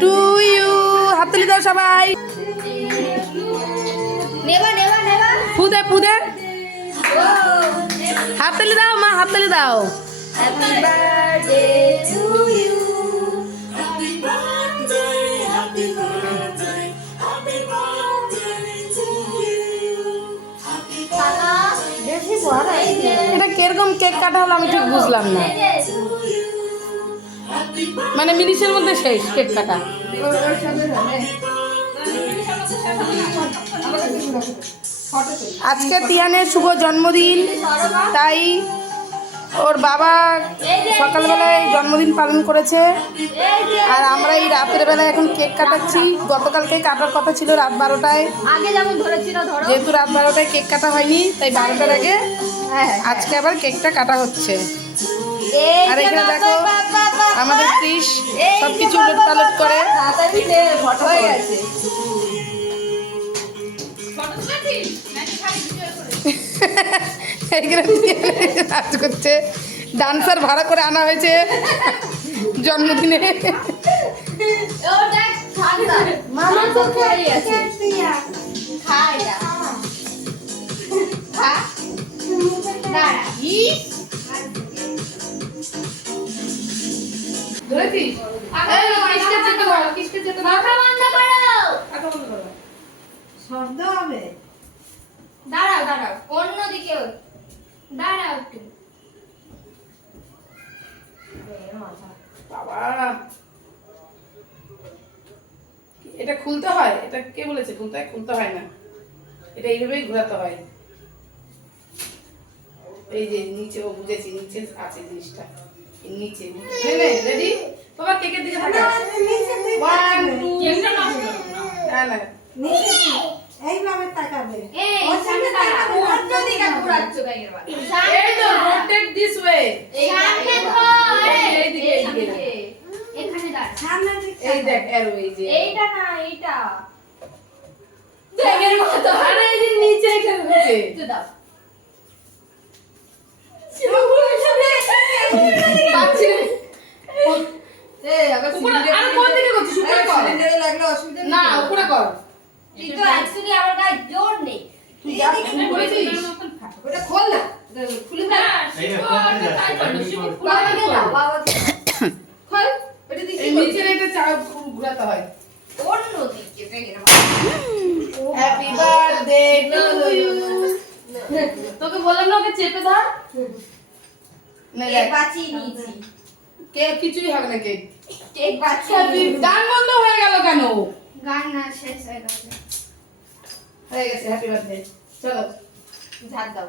To you হাততালি দাও সবাই। ফুদে ফুদে। হাততালি দাও মা হাততালি দাও। হ্যাপি বার্থডে টু ইউ এটা কীরকম কেক কাটা হলো আমি ঠিক বুঝলাম না। মানে মিনিটের মধ্যে শেষ কেক কাটা। আজকে তিয়ানের শুভ জন্মদিন তাই ওর বাবা সকালবেলায় জন্মদিন পালন করেছে। আর আমরা এই রাতের বেলায় এখন কেক কাটাচ্ছি। গতকালকে কাটার কথা ছিল রাত বারোটায়। আগে যেমন ধরেছিল যেহেতু রাত বারোটায় কেক কাটা হয়নি তাই বারোটার আগে হ্যাঁ। আজকে আবার কেকটা কাটা হচ্ছে। আর এখানে দেখো। আমাদের ক্রিস এই সব যে কিছু বাবা, উলট পালট করে। নাচ করছে। ডান্সার ভাড়া করে আনা হয়েছে জন্মদিনে। ও ধরেছিস? কিসকে যেতে বলো, কিসকে যেতে মাথা বন্ধ করো! কথা বলতে বলো। শব্দ হবে। দাঁড়াও দাঁড়াও অন্যদিকে ওই। দাঁড়াও একটু। বাবা! এটা খুলতে হয়? এটা কে বলেছে? খুলতে হয়? খুলতে হয় না। এটা এইভাবেই ঘোরাতে হয়। এই যে নিচে ও বুঝেছি নিচে আছে জিনিসটা। নিচে রেডি তোমার কেকের দিকে থাকা ওয়ান টু না না। এইভাবে তাকাবে। এই সামনে সামনে দাঁড়াও দাঁড়াও, ঘোরাচ্ছ গাইয়ের বাড়ি। এই তো রোটেট দিস ওয়ে সামনে ধর। এইদিকে, এই এইদিকে। এখানে দাঁড়া। সামনের দিকে এই দেখ এরো এই যে। এইটা না এইটা। ব্যাগের মতো। আরে এই যে নিচে এখানে দাও। না। উপরে আরে কোন দিকে করছিস? উপরে কর। সিলিন্ডারে লাগলে অসুবিধা নেই। না উপরে কর। কিন্তু অ্যাকচুয়ালি আমার গায়ে জোর নেই। তুই যা। করেছিস ওটা খোল না। খুলে দাও বাবাকে দাও বাবাকে খোল ওটা দিকে এই এটা চা ঘুরাতে হয়। অন্যদিকে ব্যাগের হ্যাপি বার্থডে টু ইউ তোকে বললাম না ওকে চেপে ধর। কেক বাঁচিয়ে নিয়েছি। কিছুই হবে না কেক? কেক বাঁচিয়ে গান বন্ধ হয়ে গেল কেন? গান না শেষ হয়ে গেছে। হয়ে গেছে হ্যাপি বার্থডে চলো। ঝাড় দাও।